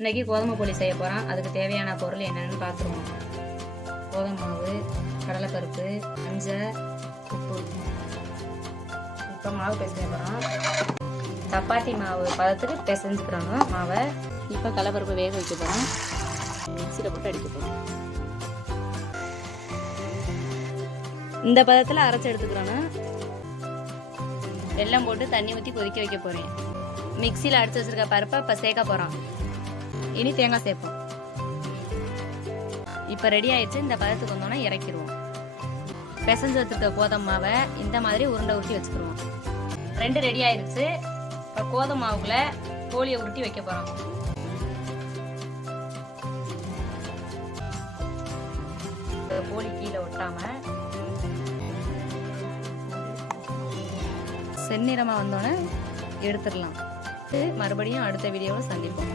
இன்றைக்கி கோதுமை போலி செய்ய போகிறோம். அதுக்கு தேவையான பொருள் என்னென்னு பார்த்துருவோம். கோதுமை மாவு, கடலைப்பருப்பு, மஞ்சள், உப்பு. இப்போ மாவு பிசைய போகிறோம். சப்பாத்தி மாவு பதத்துக்கு பிசைஞ்சுக்கிறணும் மாவை. இப்போ கடலைப்பருப்பு வேக வைக்க போகிறோம். மிக்சியில் போட்டு அடிக்க போகிறோம். இந்த பதத்தில் அரைச்சி எடுத்துக்கிறோம். வெல்லம் போட்டு தண்ணி ஊற்றி கொதிக்க வைக்க போகிறேன். மிக்சியில் அடித்து வச்சுருக்க பருப்பை இப்போ சேர்க்க போகிறோம். இனி தேங்காய் சேர்ப்போம். இப்போ ரெடி ஆயிடுச்சு. இந்த பதத்துக்கு வந்தோன்னா இறக்கிடுவோம். பிசைஞ்சு வச்சுருக்க கோதுமை மாவை இந்த மாதிரி உருண்டை உருட்டி வச்சுக்கிடுவோம். 2 ரெடி ஆயிடுச்சு. இப்போ கோதுமை மாவுக்குள்ள போலியை உருட்டி வைக்க போகிறோம். போலி கீழே ஒட்டாம செந்நிறமாக வந்தோடனே எடுத்துடலாம். மறுபடியும் அடுத்த வீடியோவில் சந்திப்போம்.